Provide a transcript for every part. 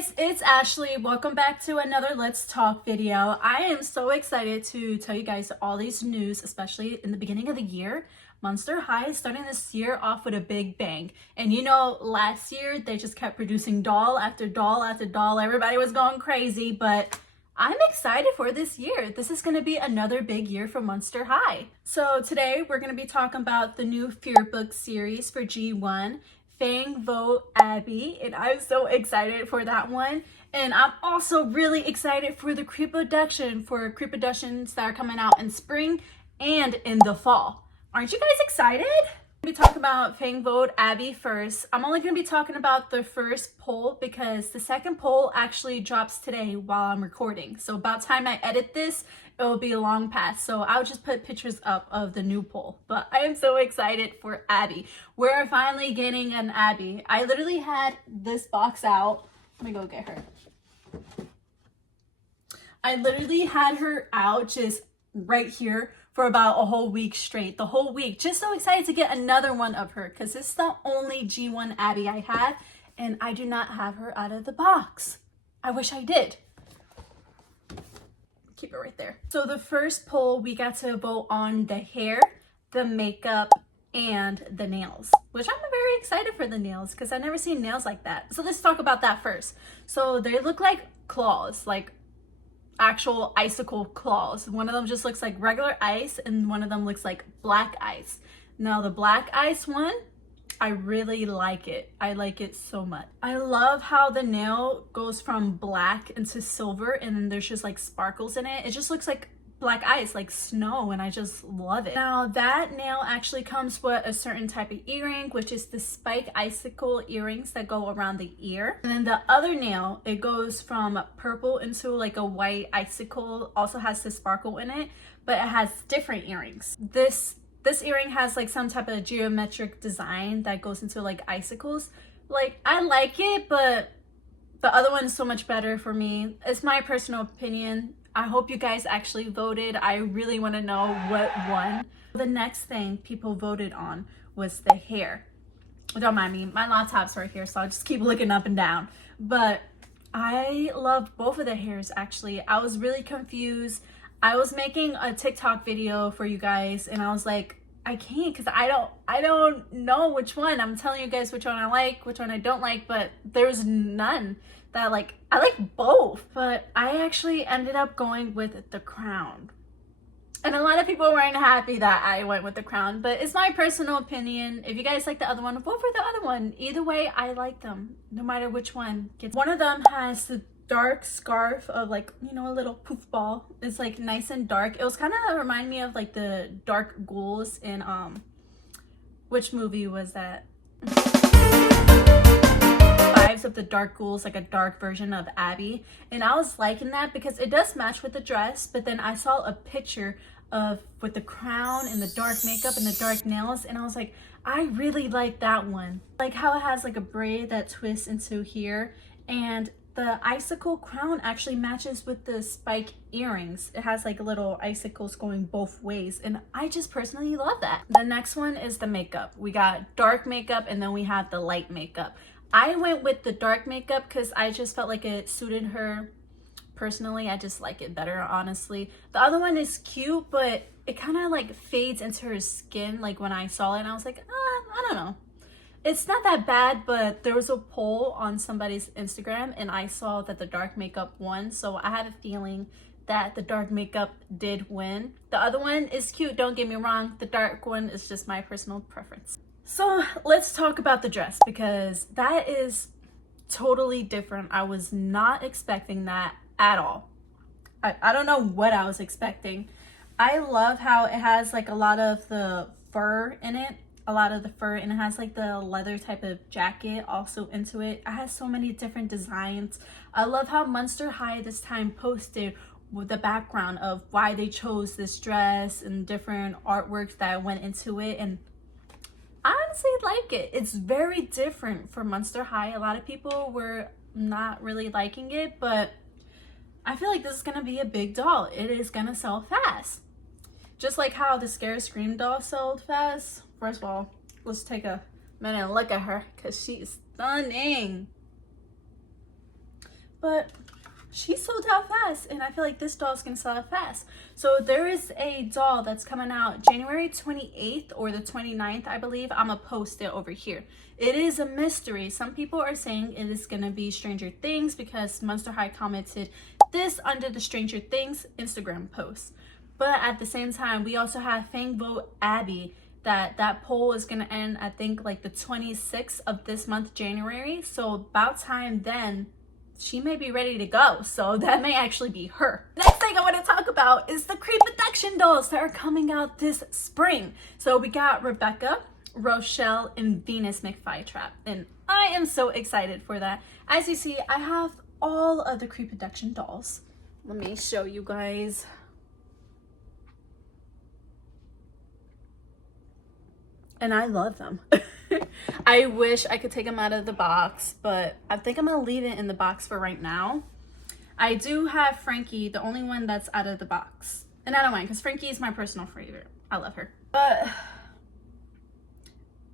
guys, it's Ashley. Welcome back to another Let's Talk video. I am so excited to tell you guys all these news, especially in the beginning of the year. Monster High is starting this year off with a big bang. And you know, last year they just kept producing doll after doll after doll. Everybody was going crazy, but I'm excited for this year. This is going to be another big year for Monster High. So today we're going to be talking about the new Fear Book series for G1. Fang, Abbey, and I'm so excited for that one. And I'm also really excited for the creepproductions that are coming out in spring and in the fall. Aren't you guys excited? We talk about Fang, Abbey first. I'm only going to be talking about the first poll because the second poll actually drops today while I'm recording. So about time I edit this, it will be long past. So I'll just put pictures up of the new poll. But I am so excited for Abbey. We're finally getting an Abbey. I literally had this box out. Let me go get her. I literally had her out just right here for about a whole week straight, the whole week. Just so excited to get another one of her because this is the only G1 Abbey I have and I do not have her out of the box. I wish I did. Keep it right there. So the first poll, we got to vote on the hair, the makeup, and the nails, which I'm very excited for the nails because I've never seen nails like that. So let's talk about that first. So they look like claws, like actual icicle claws. One of them just looks like regular ice and one of them looks like black ice. Now the black ice one, I really like it. I like it so much. I love how the nail goes from black into silver and then there's just like sparkles in it. It just looks like black ice, like snow, and I just love it. Now that nail actually comes with a certain type of earring, which is the spike icicle earrings that go around the ear. And then the other nail, it goes from purple into like a white icicle, also has the sparkle in it, but it has different earrings. This earring has like some type of geometric design that goes into like icicles. Like, I like it, but the other one is so much better for me. It's my personal opinion. I hope you guys actually voted. I really want to know what won. The next thing people voted on was the hair. Don't mind me, my laptop's right here, so I'll just keep looking up and down. But I love both of the hairs actually. I was really confused. I was making a TikTok video for you guys and I was like, I can't because I don't know which one. I'm telling you guys which one I like, which one I don't like, but there's none that I like. I like both, but I actually ended up going with the crown. And a lot of people weren't happy that I went with the crown, but it's my personal opinion. If you guys like the other one, vote for the other one. Either way, I like them, no matter which one gets. One of them has the dark scarf of like, you know, a little poof ball. It's like nice and dark. It was kind of remind me of like the dark ghouls in which movie was that? Vibes of the dark ghouls, like a dark version of Abbey, and I was liking that because it does match with the dress. But then I saw a picture of with the crown and the dark makeup and the dark nails, and I was like, I really like that one. Like how it has like a braid that twists into here, and the icicle crown actually matches with the spike earrings. It has like little icicles going both ways, and I just personally love that. The next one is the makeup. We got dark makeup and then we have the light makeup. I went with the dark makeup because I just felt like it suited her. Personally, I just like it better, honestly. The other one is cute, but it kind of like fades into her skin. Like when I saw it, and I was like, I don't know. It's not that bad, but there was a poll on somebody's Instagram and I saw that the dark makeup won. So I have a feeling that the dark makeup did win. The other one is cute, don't get me wrong. The dark one is just my personal preference. So let's talk about the dress because that is totally different. I was not expecting that at all. I don't know what I was expecting. I love how it has like a lot of the fur in it. And it has like the leather type of jacket also into it. It has so many different designs. I love how Monster High this time posted with the background of why they chose this dress and different artworks that went into it, and I honestly like it. It's very different for Monster High. A lot of people were not really liking it, but I feel like this is gonna be a big doll. It is gonna sell fast. Just like how the Scare Scream doll sold fast. First of all, let's take a minute and look at her because she is stunning. but she sold out fast, and I feel like this doll's gonna sell out fast. So there is a doll that's coming out January 28th or the 29th, I believe. I'm gonna post it over here. It is a mystery. Some people are saying it is gonna be Stranger Things because Monster High commented this under the Stranger Things Instagram post. But at the same time, we also have Fang vote Abbey. That poll is gonna end, I think, like the 26th of this month, January. So about time then, she may be ready to go. So that may actually be her. Next thing I want to talk about is the Creeproduction dolls that are coming out this spring. So we got Rebecca, Rochelle, and Venus McFlytrap. And I am so excited for that. As you see, I have all of the Creeproduction dolls. Let me show you guys. And I love them. I wish I could take them out of the box, but I think I'm gonna leave it in the box for right now. I do have Frankie, the only one that's out of the box. And I don't mind, because Frankie is my personal favorite. I love her. But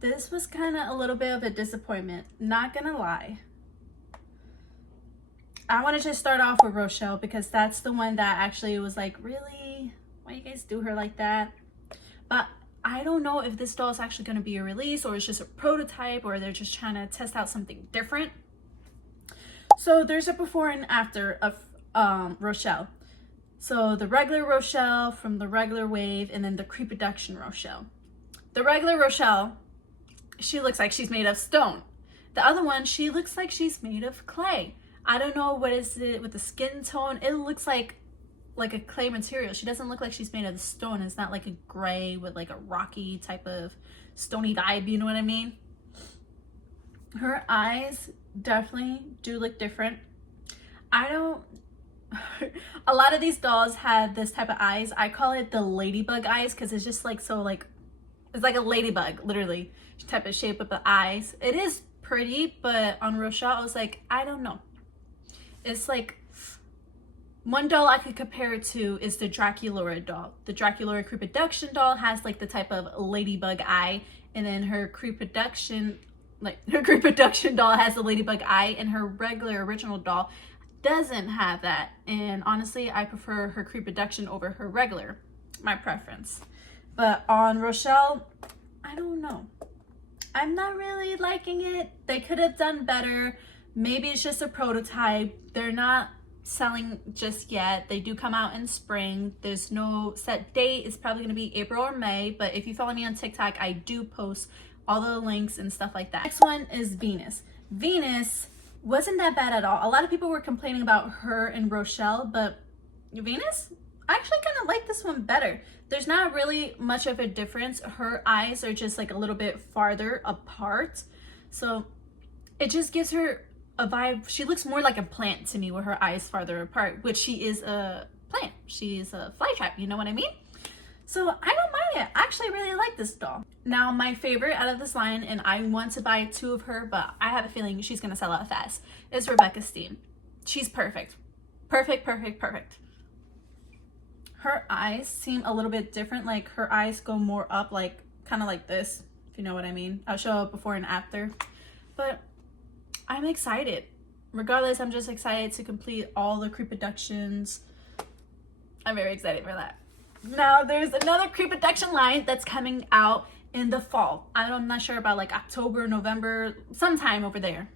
this was kind of a little bit of a disappointment, not gonna lie. I want to just start off with Rochelle, because that's the one that actually was like, really? Why you guys do her like that? But I don't know if this doll is actually going to be a release, or it's just a prototype, or they're just trying to test out something different. So there's a before and after of Rochelle. So the regular Rochelle from the regular wave, and then the Creeproduction Rochelle. The regular Rochelle, she looks like she's made of stone. The other one, she looks like she's made of clay. I don't know what is it with the skin tone. It looks like a clay material. She doesn't look like she's made of stone. It's not like a gray with like a rocky type of stony vibe, you know what I mean? Her eyes definitely do look different. A lot of these dolls have this type of eyes. I call it the ladybug eyes, because it's just like so like, it's like a ladybug, literally, type of shape of the eyes. It is pretty, but on Rochelle, I was like, I don't know. It's like, one doll I could compare it to is the Draculaura doll. The Draculaura Creeproduction doll has like the type of ladybug eye, and then her Creeproduction doll has the ladybug eye, and her regular original doll doesn't have that. And honestly, I prefer her Creeproduction over her regular, my preference. But on Rochelle, I don't know. I'm not really liking it. They could have done better. Maybe it's just a prototype. They're not selling just yet. They do come out in spring. There's no set date. It's probably going to be April or May, but if you follow me on TikTok, I do post all the links and stuff like that. Next one is Venus. Venus wasn't that bad at all. A lot of people were complaining about her and Rochelle, but Venus, I actually kind of like this one better. There's not really much of a difference. Her eyes are just like a little bit farther apart, so it just gives her a vibe. She looks more like a plant to me with her eyes farther apart, which she is a plant. She is a flytrap, you know what I mean? So I don't mind it. I actually really like this doll. Now my favorite out of this line, and I want to buy 2 of her, but I have a feeling she's gonna sell out fast, is Rebecca Stein. She's perfect. Perfect, perfect, perfect. Her eyes seem a little bit different. Like her eyes go more up, like kind of like this, if you know what I mean. I'll show it before and after. But I'm excited. Regardless, I'm just excited to complete all the Creeproductions. I'm very excited for that. Now, there's another Creeproduction line that's coming out in the fall. I'm not sure about like October, November, sometime over there.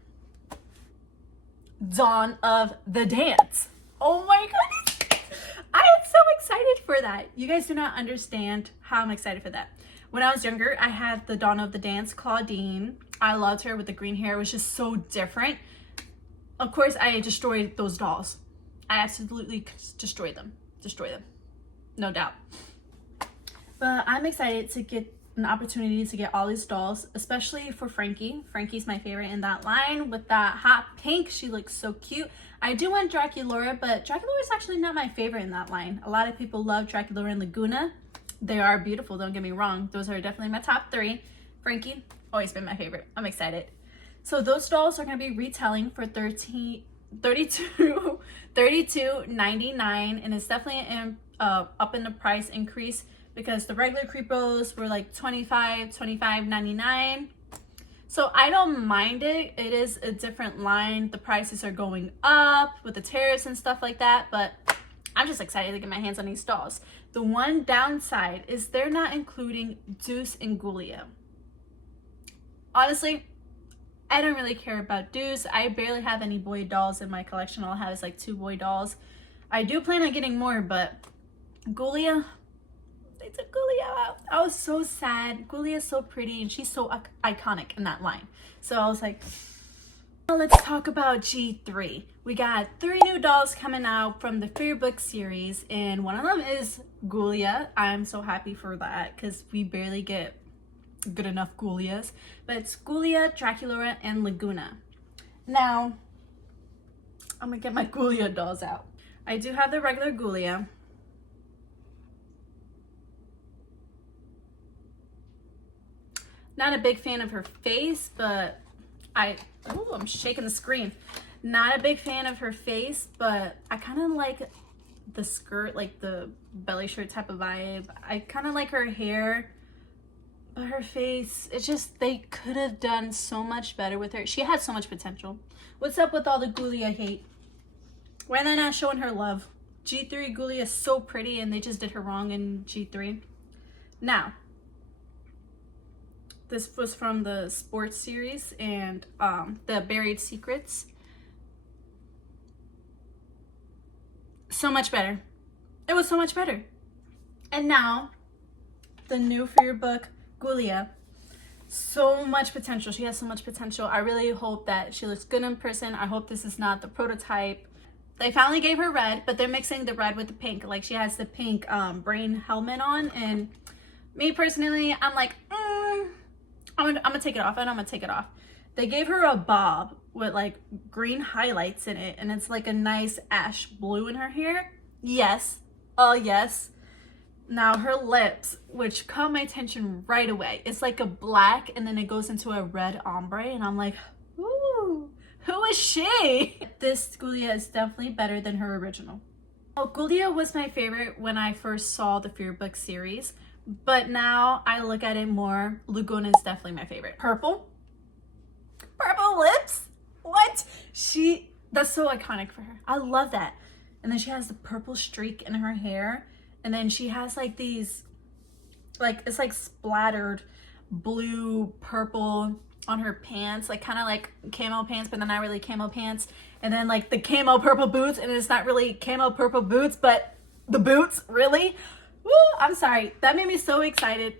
Dawn of the Dance. Oh my goodness. I am so excited for that. You guys do not understand how I'm excited for that. When I was younger, I had the Dawn of the Dance, Claudine. I loved her with the green hair. It was just so different. Of course, I destroyed those dolls. I absolutely destroyed them. No doubt. But I'm excited to get an opportunity to get all these dolls, especially for Frankie. Frankie's my favorite in that line with that hot pink. She looks so cute. I do want Draculaura, but Draculaura is actually not my favorite in that line. A lot of people love Draculaura and Laguna. They are beautiful, don't get me wrong. Those are definitely my top 3. Frankie, always been my favorite. I'm excited. So those dolls are going to be retailing for $32.99, and it's definitely up in the price increase, because the regular creepros were like $25.99. So I don't mind it. It is a different line. The prices are going up with the tariffs and stuff like that, but I'm just excited to get my hands on these dolls. The one downside is they're not including Deuce and Gulia. Honestly, I don't really care about Deuce. I barely have any boy dolls in my collection. All I have is like 2 boy dolls. I do plan on getting more, but Gulia, they took Gulia out. I was so sad. Gulia is so pretty and she's so iconic in that line. So I was like, well, let's talk about G3. We got 3 new dolls coming out from the Fear Book series, and one of them is Gulia. I'm so happy for that because we barely get good enough Gulias. But it's Gulia, Draculaura, and Laguna. Now, I'm gonna get my Gulia dolls out. I do have the regular Gulia. Not a big fan of her face, but I'm shaking the screen. Not a big fan of her face, but I kind of like the skirt, like the belly shirt type of vibe. I kind of like her hair, but her face, it's just, they could have done so much better with her. She had so much potential. What's up with all the Gulia hate? Why are they not showing her love? G3 Gulia is so pretty and they just did her wrong in G3. Now, this was from the sports series and the Buried Secrets. So much better. It was so much better. And now, the new Fear Book Gulia. So much potential. She has so much potential. I really hope that she looks good in person. I hope this is not the prototype. They finally gave her red, but they're mixing the red with the pink. Like, she has the pink brain helmet on. And me personally, I'm like, I'm gonna take it off. And I'm gonna take it off. They gave her a bob with like green highlights in it, and it's like a nice ash blue in her hair. Yes. Oh yes. Now her lips, which caught my attention right away. It's like a black and then it goes into a red ombre, and I'm like, ooh, who is she? This Gulia is definitely better than her original. Well, Gulia was my favorite when I first saw the Fear Book series, but now I look at it more. Laguna is definitely my favorite. Purple lips? What? That's so iconic for her. I love that. And then she has the purple streak in her hair. And then she has like these, like, it's like splattered blue, purple on her pants. Like kind of like camo pants, but they're not really camo pants. And then like the camo purple boots. And it's not really camo purple boots, but the boots, really? Woo, I'm sorry. That made me so excited.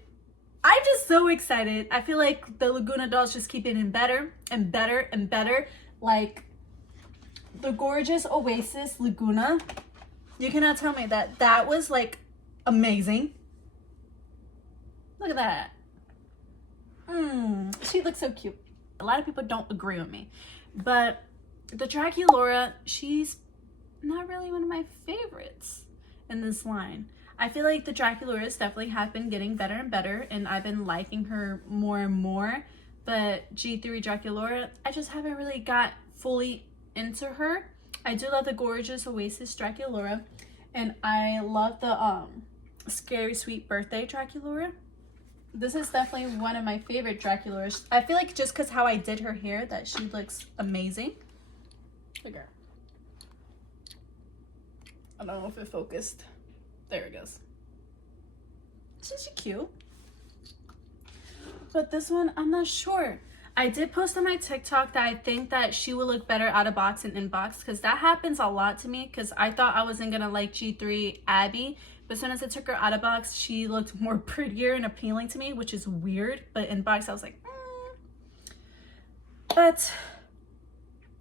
I'm just so excited. I feel like the Laguna dolls just keep getting better and better and better. Like the gorgeous Oasis Laguna. You cannot tell me that that was like amazing. Look at that. She looks so cute. A lot of people don't agree with me. But the Draculaura, she's not really one of my favorites in this line. I feel like the Draculauras definitely have been getting better and better, and I've been liking her more and more. But G3 Draculaura, I just haven't really got fully into her. I do love the gorgeous Oasis Draculaura, and I love the Scary Sweet Birthday Draculaura. This is definitely one of my favorite Draculauras. I feel like just because how I did her hair, that she looks amazing. Look at her. I don't know if it focused. There it goes. Isn't she cute? But this one, I'm not sure. I did post on my TikTok that I think that she will look better out of box and in box, because that happens a lot to me, because I thought I wasn't going to like G3 Abbey, but as soon as I took her out of box, she looked more prettier and appealing to me, which is weird. But in box, I was like, But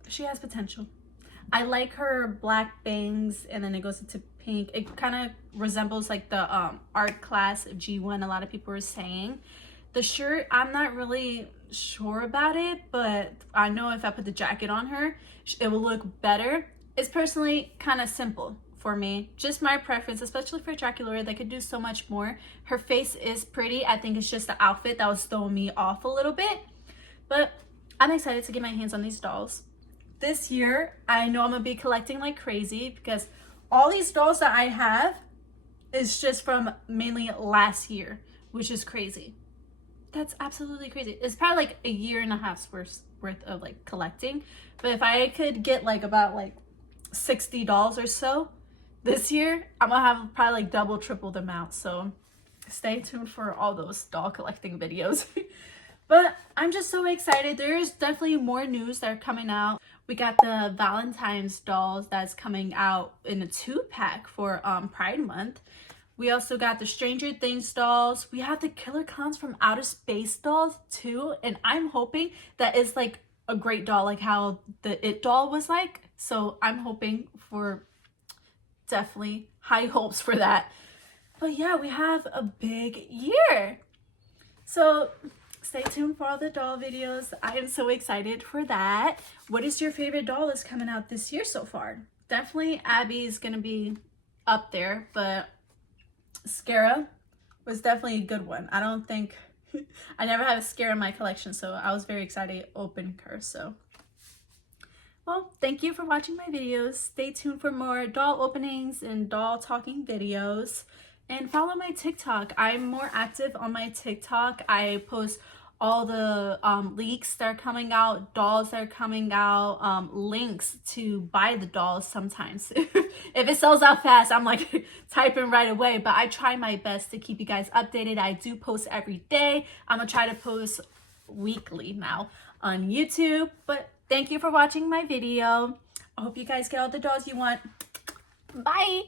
she has potential. I like her black bangs, and then it goes into pink. It kind of resembles like the art class of G1, a lot of people were saying. The shirt, I'm not really sure about it, but I know if I put the jacket on her, it will look better. It's personally kind of simple for me. Just my preference, especially for Draculaura. They could do so much more. Her face is pretty. I think it's just the outfit that was throwing me off a little bit. But I'm excited to get my hands on these dolls. This year, I know I'm going to be collecting like crazy, because all these dolls that I have is just from mainly last year, which is crazy. That's absolutely crazy. It's probably like a year and a half's worth of like collecting. But if I could get like about like $60 or so this year, I'm gonna have probably like double, triple the amount. So stay tuned for all those doll collecting videos. But I'm just so excited. There's definitely more news that are coming out. We got the Valentine's dolls that's coming out in a 2-pack for Pride Month. We also got the Stranger Things dolls. We have the Killer Clowns from Outer Space dolls too. And I'm hoping that it's like a great doll, like how the It doll was like. So I'm hoping for definitely high hopes for that. But yeah, we have a big year. So stay tuned for all the doll videos. I am so excited for that. What is your favorite doll that's coming out this year so far? Definitely Abbey is going to be up there, but Scara was definitely a good one. I don't think I never had a Scara in my collection, so I was very excited to open her. So well, thank you for watching my videos. Stay tuned for more doll openings and doll talking videos, and follow my TikTok. I'm more active on my TikTok. I post all the leaks that are coming out, dolls that are coming out, links to buy the dolls sometimes. If it sells out fast, I'm like typing right away, but I try my best to keep you guys updated. I do post every day. I'm gonna try to post weekly now on YouTube, but thank you for watching my video. I hope you guys get all the dolls you want. Bye!